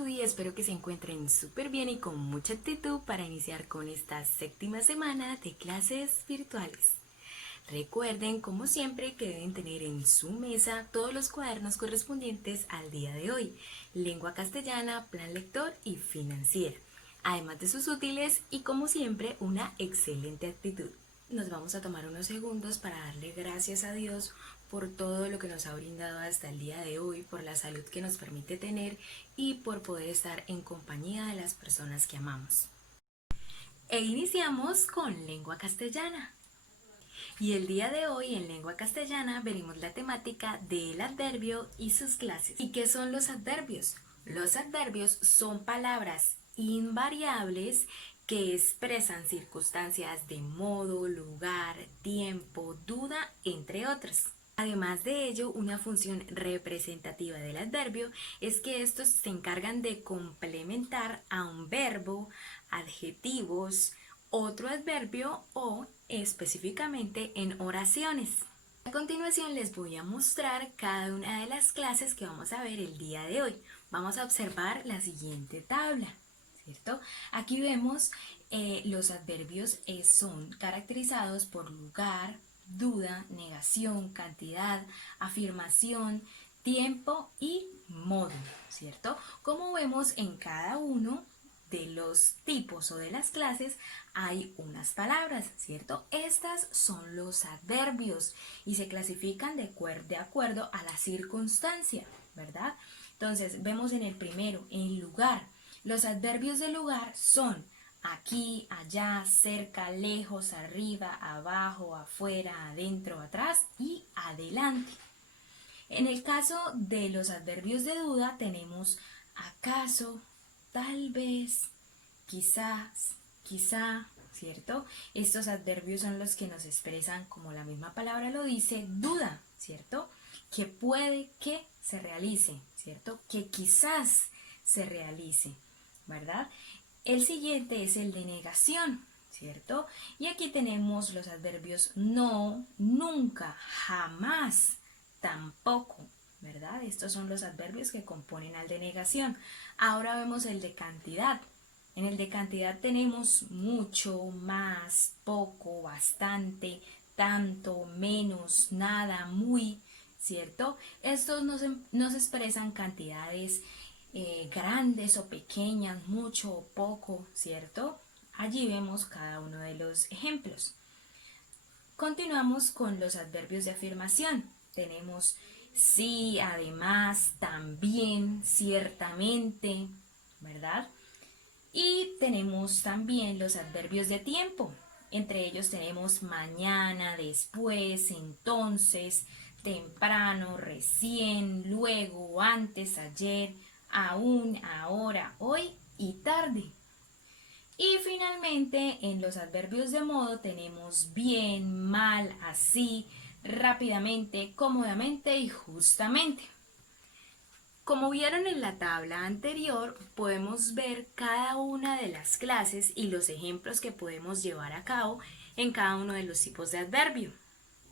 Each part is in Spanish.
Rudy, espero que se encuentren súper bien y con mucha actitud para iniciar con esta séptima semana de clases virtuales. Recuerden, como siempre, que deben tener en su mesa todos los cuadernos correspondientes al día de hoy, lengua castellana, plan lector y financiera, además de sus útiles y, como siempre, una excelente actitud. Nos vamos a tomar unos segundos para darle gracias a Dios por todo lo que nos ha brindado hasta el día de hoy, por la salud que nos permite tener y por poder estar en compañía de las personas que amamos. E iniciamos con lengua castellana. Y el día de hoy en lengua castellana veremos la temática del adverbio y sus clases. ¿Y qué son los adverbios? Los adverbios son palabras invariables que expresan circunstancias de modo, lugar, tiempo, duda, entre otras. Además de ello, una función representativa del adverbio es que estos se encargan de complementar a un verbo, adjetivos, otro adverbio o específicamente en oraciones. A continuación les voy a mostrar cada una de las clases que vamos a ver el día de hoy. Vamos a observar la siguiente tabla, ¿cierto? Aquí vemos los adverbios son caracterizados por lugar, duda, negación, cantidad, afirmación, tiempo y modo, ¿cierto? Como vemos en cada uno de los tipos o de las clases hay unas palabras, ¿cierto? Estas son los adverbios y se clasifican de acuerdo a la circunstancia, ¿verdad? Entonces, vemos en el primero, en lugar. Los adverbios de lugar son aquí, allá, cerca, lejos, arriba, abajo, afuera, adentro, atrás y adelante. En el caso de los adverbios de duda tenemos acaso, tal vez, quizás, quizá, ¿cierto? Estos adverbios son los que nos expresan, como la misma palabra lo dice, duda, ¿cierto? Que puede que se realice, ¿cierto? Que quizás se realice, ¿verdad? El siguiente es el de negación, ¿cierto? Y aquí tenemos los adverbios no, nunca, jamás, tampoco, ¿verdad? Estos son los adverbios que componen al de negación. Ahora vemos el de cantidad. En el de cantidad tenemos mucho, más, poco, bastante, tanto, menos, nada, muy, ¿cierto? Estos nos expresan cantidades grandes o pequeñas, mucho o poco, ¿cierto? Allí vemos cada uno de los ejemplos. Continuamos con los adverbios de afirmación. Tenemos sí, además, también, ciertamente, ¿verdad? Y tenemos también los adverbios de tiempo. Entre ellos tenemos mañana, después, entonces, temprano, recién, luego, antes, ayer, aún, ahora, hoy y tarde. Y finalmente en los adverbios de modo tenemos bien, mal, así, rápidamente, cómodamente y justamente. Como vieron en la tabla anterior, podemos ver cada una de las clases y los ejemplos que podemos llevar a cabo en cada uno de los tipos de adverbio.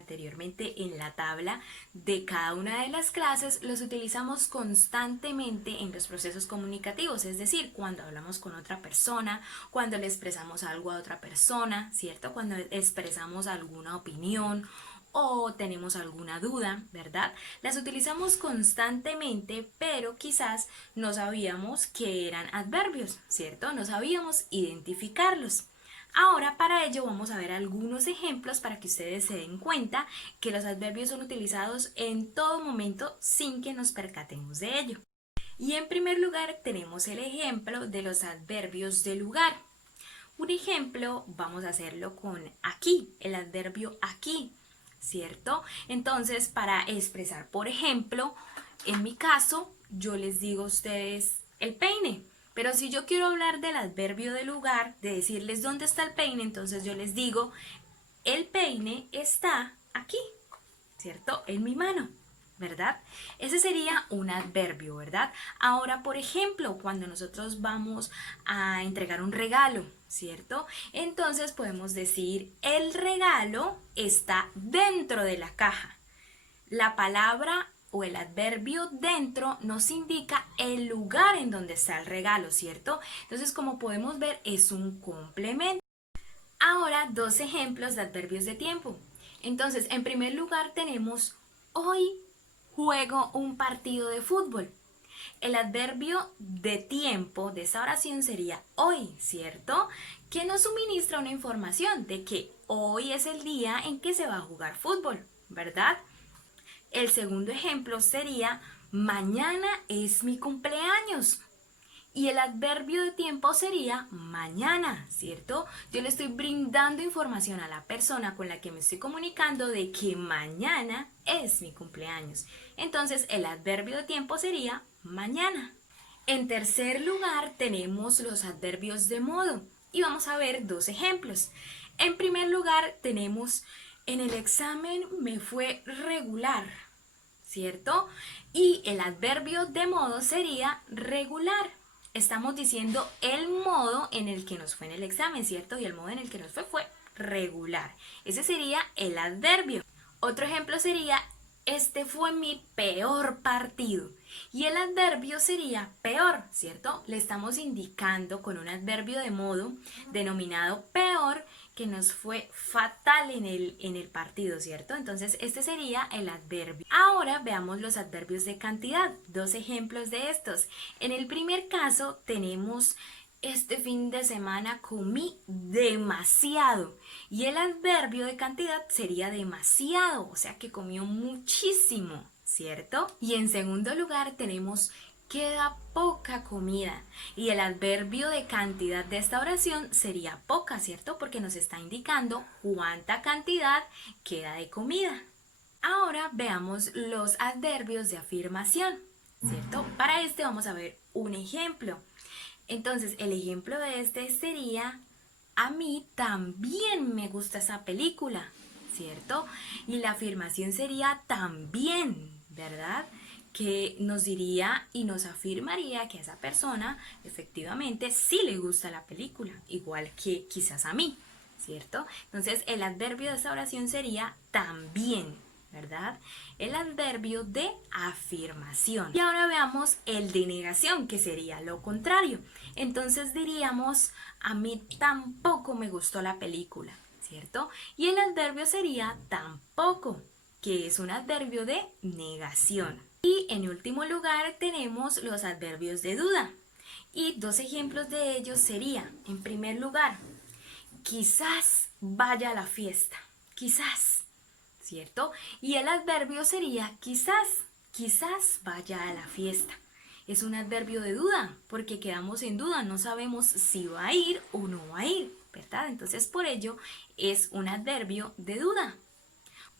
Anteriormente en la tabla de cada una de las clases los utilizamos constantemente en los procesos comunicativos, es decir, cuando hablamos con otra persona, cuando le expresamos algo a otra persona, ¿cierto? Cuando expresamos alguna opinión o tenemos alguna duda, ¿verdad? Las utilizamos constantemente, pero quizás no sabíamos que eran adverbios, ¿cierto? No sabíamos identificarlos. Ahora para ello vamos a ver algunos ejemplos para que ustedes se den cuenta que los adverbios son utilizados en todo momento sin que nos percatemos de ello. Y en primer lugar tenemos el ejemplo de los adverbios de lugar. Un ejemplo vamos a hacerlo con aquí, el adverbio aquí, ¿cierto? Entonces para expresar, por ejemplo, en mi caso yo les digo a ustedes el peine. Pero si yo quiero hablar del adverbio de lugar, de decirles dónde está el peine, entonces yo les digo, el peine está aquí, ¿cierto? En mi mano, ¿verdad? Ese sería un adverbio, ¿verdad? Ahora, por ejemplo, cuando nosotros vamos a entregar un regalo, ¿cierto? Entonces podemos decir, el regalo está dentro de la caja. La palabra o el adverbio dentro nos indica el lugar en donde está el regalo, ¿cierto? Entonces, como podemos ver, es un complemento. Ahora, dos ejemplos de adverbios de tiempo. Entonces, en primer lugar tenemos hoy juego un partido de fútbol. El adverbio de tiempo de esta oración sería hoy, ¿cierto? Que nos suministra una información de que hoy es el día en que se va a jugar fútbol, ¿verdad? El segundo ejemplo sería mañana es mi cumpleaños. Y el adverbio de tiempo sería mañana, ¿cierto? Yo le estoy brindando información a la persona con la que me estoy comunicando de que mañana es mi cumpleaños. Entonces, el adverbio de tiempo sería mañana. En tercer lugar, tenemos los adverbios de modo. Y vamos a ver dos ejemplos. En primer lugar, tenemos en el examen me fue regular, ¿cierto? Y el adverbio de modo sería regular. Estamos diciendo el modo en el que nos fue en el examen, ¿cierto? Y el modo en el que nos fue regular. Ese sería el adverbio. Otro ejemplo sería, este fue mi peor partido. Y el adverbio sería peor, ¿cierto? Le estamos indicando con un adverbio de modo denominado peor que nos fue fatal en el partido, ¿cierto? Entonces, este sería el adverbio. Ahora veamos los adverbios de cantidad. Dos ejemplos de estos. En el primer caso tenemos este fin de semana comí demasiado. Y el adverbio de cantidad sería demasiado, o sea que comió muchísimo, ¿cierto? Y en segundo lugar tenemos queda poca comida. Y el adverbio de cantidad de esta oración sería poca, ¿cierto? Porque nos está indicando cuánta cantidad queda de comida. Ahora veamos los adverbios de afirmación, ¿cierto? Para este vamos a ver un ejemplo. Entonces, el ejemplo de este sería, a mí también me gusta esa película, ¿cierto? Y la afirmación sería también, ¿verdad? Que nos diría y nos afirmaría que a esa persona efectivamente sí le gusta la película, igual que quizás a mí, ¿cierto? Entonces, el adverbio de esa oración sería también, ¿verdad? El adverbio de afirmación. Y ahora veamos el de negación, que sería lo contrario. Entonces diríamos, a mí tampoco me gustó la película, ¿cierto? Y el adverbio sería tampoco, que es un adverbio de negación. Y en último lugar tenemos los adverbios de duda. Y dos ejemplos de ellos sería, en primer lugar, quizás vaya a la fiesta, quizás, ¿cierto? Y el adverbio sería quizás vaya a la fiesta. Es un adverbio de duda, porque quedamos en duda, no sabemos si va a ir o no va a ir, ¿verdad? Entonces, por ello, es un adverbio de duda.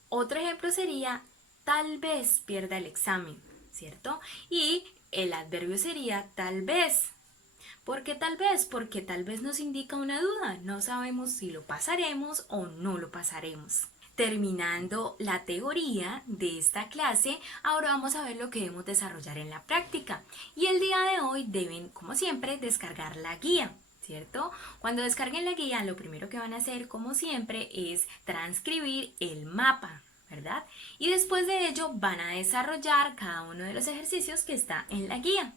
Otro ejemplo sería, tal vez pierda el examen, ¿cierto? Y el adverbio sería tal vez. ¿Por qué tal vez? Porque tal vez nos indica una duda, no sabemos si lo pasaremos o no lo pasaremos. Terminando la teoría de esta clase, ahora vamos a ver lo que debemos desarrollar en la práctica. Y el día de hoy deben, como siempre, descargar la guía, ¿cierto? Cuando descarguen la guía, lo primero que van a hacer, como siempre, es transcribir el mapa, ¿verdad? Y después de ello van a desarrollar cada uno de los ejercicios que está en la guía.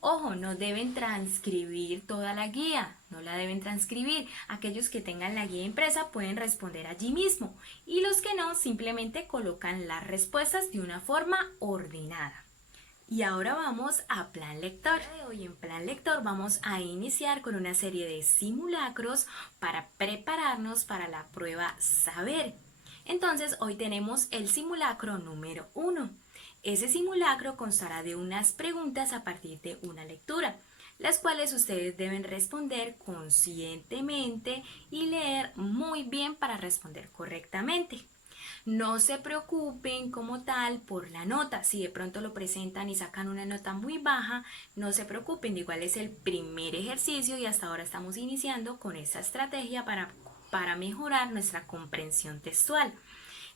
Ojo, no deben transcribir toda la guía, no la deben transcribir. Aquellos que tengan la guía impresa pueden responder allí mismo y los que no simplemente colocan las respuestas de una forma ordenada. Y ahora vamos a Plan Lector. Hoy en Plan Lector vamos a iniciar con una serie de simulacros para prepararnos para la prueba Saber. Entonces hoy tenemos el simulacro número 1. Ese simulacro constará de unas preguntas a partir de una lectura, las cuales ustedes deben responder conscientemente y leer muy bien para responder correctamente. No se preocupen como tal por la nota, si de pronto lo presentan y sacan una nota muy baja, no se preocupen, de igual es el primer ejercicio y hasta ahora estamos iniciando con esa estrategia para mejorar nuestra comprensión textual.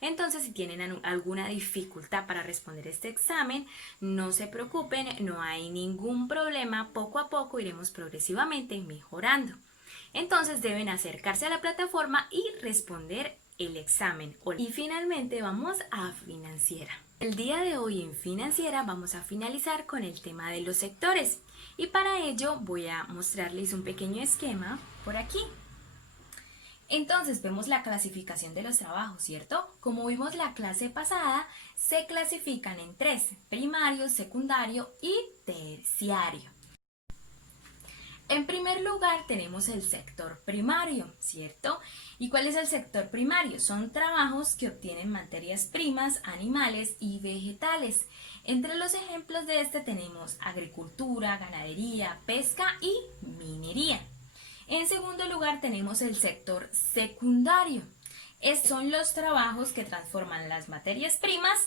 Entonces, si tienen alguna dificultad para responder este examen, no se preocupen, no hay ningún problema, poco a poco iremos progresivamente mejorando. Entonces, deben acercarse a la plataforma y responder el examen. Y finalmente vamos a financiera. El día de hoy en financiera vamos a finalizar con el tema de los sectores y para ello voy a mostrarles un pequeño esquema por aquí. Entonces vemos la clasificación de los trabajos, ¿cierto? Como vimos la clase pasada, se clasifican en tres: primario, secundario y terciario. En primer lugar tenemos el sector primario, ¿cierto? ¿Y cuál es el sector primario? Son trabajos que obtienen materias primas, animales y vegetales. Entre los ejemplos de este tenemos agricultura, ganadería, pesca y minería. En segundo lugar tenemos el sector secundario. Son los trabajos que transforman las materias primas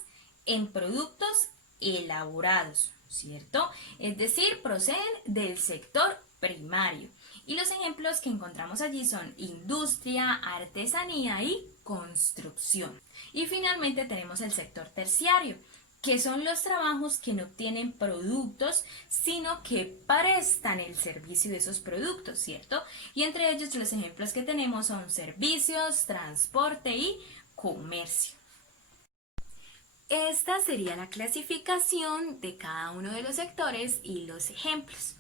en productos elaborados, ¿cierto? Es decir, proceden del sector primario. Y los ejemplos que encontramos allí son industria, artesanía y construcción. Y finalmente tenemos el sector terciario, que son los trabajos que no obtienen productos, sino que prestan el servicio de esos productos, ¿cierto? Y entre ellos los ejemplos que tenemos son servicios, transporte y comercio. Esta sería la clasificación de cada uno de los sectores y los ejemplos.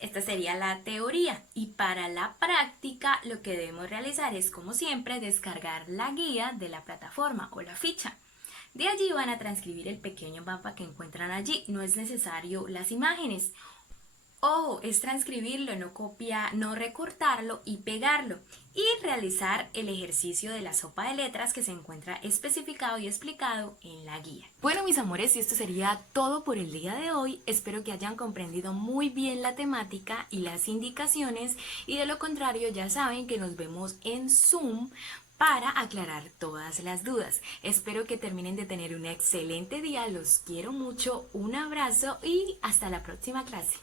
Esta sería la teoría y para la práctica lo que debemos realizar es, como siempre, descargar la guía de la plataforma o la ficha. De allí van a transcribir el pequeño mapa que encuentran allí, no es necesario las imágenes. Ojo, es transcribirlo, no recortarlo y pegarlo y realizar el ejercicio de la sopa de letras que se encuentra especificado y explicado en la guía. Bueno, mis amores, y esto sería todo por el día de hoy. Espero que hayan comprendido muy bien la temática y las indicaciones y de lo contrario ya saben que nos vemos en Zoom para aclarar todas las dudas. Espero que terminen de tener un excelente día, los quiero mucho, un abrazo y hasta la próxima clase.